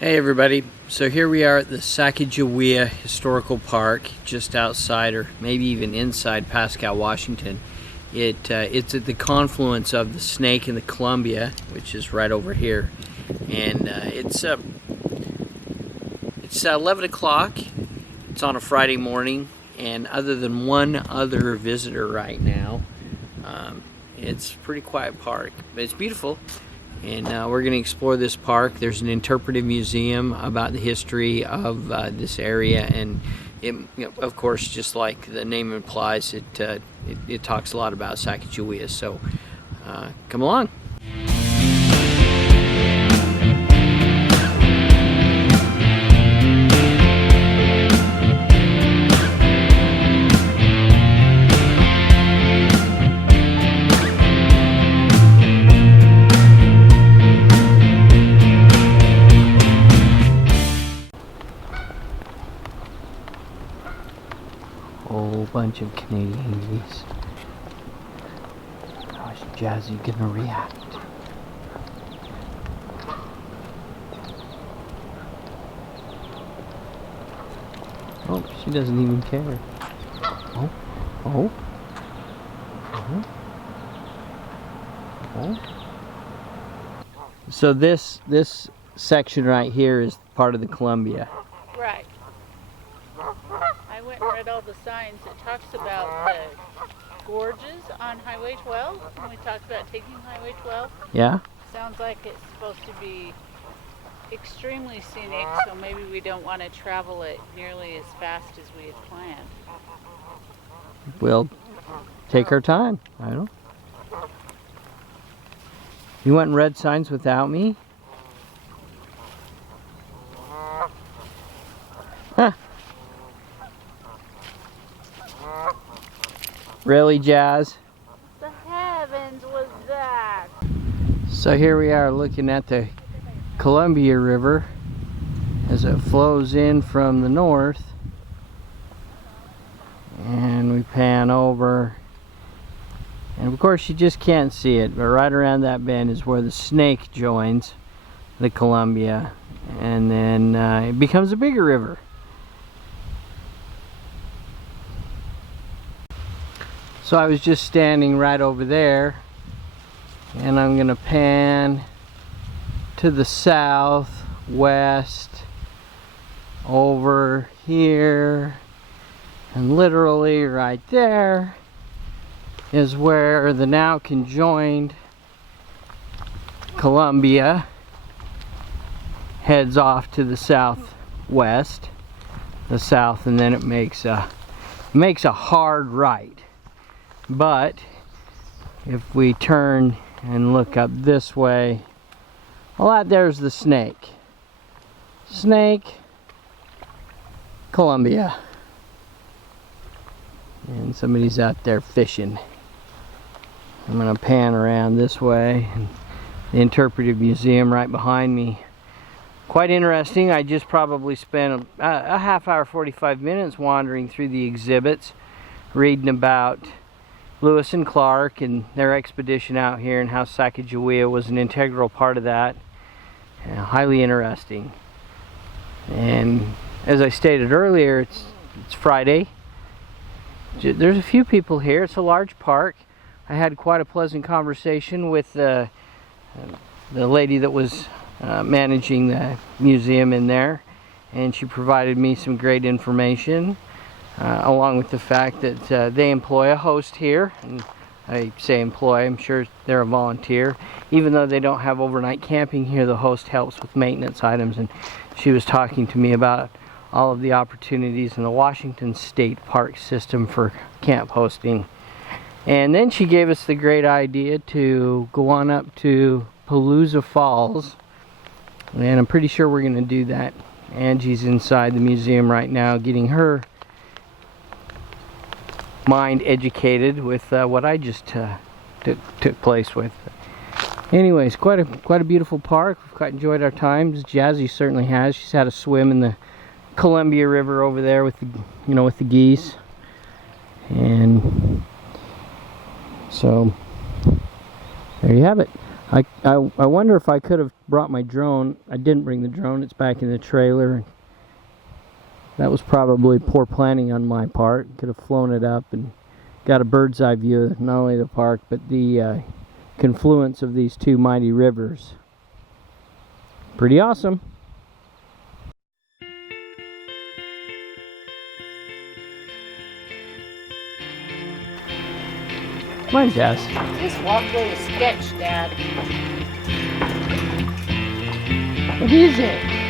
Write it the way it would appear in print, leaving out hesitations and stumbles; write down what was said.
Hey everybody, so here we are at the Sacajawea Historical Park, just outside or maybe even inside Pasco, Washington. It's at the confluence of the Snake and the Columbia, which is right over here. And it's 11 o'clock, it's on a Friday morning, and other than one other visitor right now, it's a pretty quiet park, but it's beautiful. And we're going to explore this park. There's an interpretive museum about the history of this area, and of course, just like the name implies, it talks a lot about Sacajawea. So come along. Whole bunch of Canadian geese. How's Jazzy gonna react? Oh, she doesn't even care. Oh, oh, oh, oh. So this section right here is part of the Columbia. Right. I went and read all the signs. It talks about the gorges on Highway 12. When we talked about taking Highway 12. Yeah? Sounds like it's supposed to be extremely scenic, so maybe we don't want to travel it nearly as fast as we had planned. We'll take our time. I don't know. You went and read signs without me? Huh. Really, Jazz? The heavens was that? So here we are looking at the Columbia River as it flows in from the north. And we pan over. And of course you just can't see it, but right around that bend is where the Snake joins the Columbia. And then it becomes a bigger river. So I was just standing right over there, and I'm gonna pan to the south, west, over here, and literally right there is where the now conjoined Columbia heads off to the southwest, the south, and then it makes a hard right. But if we turn and look up this way, well, that there's the Snake. Snake, Columbia. And somebody's out there fishing. I'm gonna pan around this way. And the interpretive museum right behind me. Quite interesting. I just probably spent a half hour, 45 minutes wandering through the exhibits, reading about Lewis and Clark and their expedition out here and how Sacajawea was an integral part of that. Highly interesting. And as I stated earlier, it's Friday. There's a few people here. It's a large park. I had quite a pleasant conversation with the lady that was managing the museum in there, and she provided me some great information. Along with the fact that they employ a host here, and I say employ, I'm sure they're a volunteer. Even though they don't have overnight camping here, the host helps with maintenance items, and she was talking to me about all of the opportunities in the Washington State Park system for camp hosting. And then she gave us the great idea to go on up to Palooza Falls, and I'm pretty sure we're going to do that. Angie's inside the museum right now getting her mind educated with what I just took place with. Anyways, quite a beautiful park. We've quite enjoyed our times. Jazzy certainly has. She's had a swim in the Columbia River over there with the geese, and so there you have it. I wonder if I could have brought my drone. I didn't bring the drone. It's back in the trailer. That was probably poor planning on my part. Could have flown it up and got a bird's eye view of not only the park, but the confluence of these two mighty rivers. Pretty awesome. Come on, Jess. This walkway is sketch, Dad. What is it?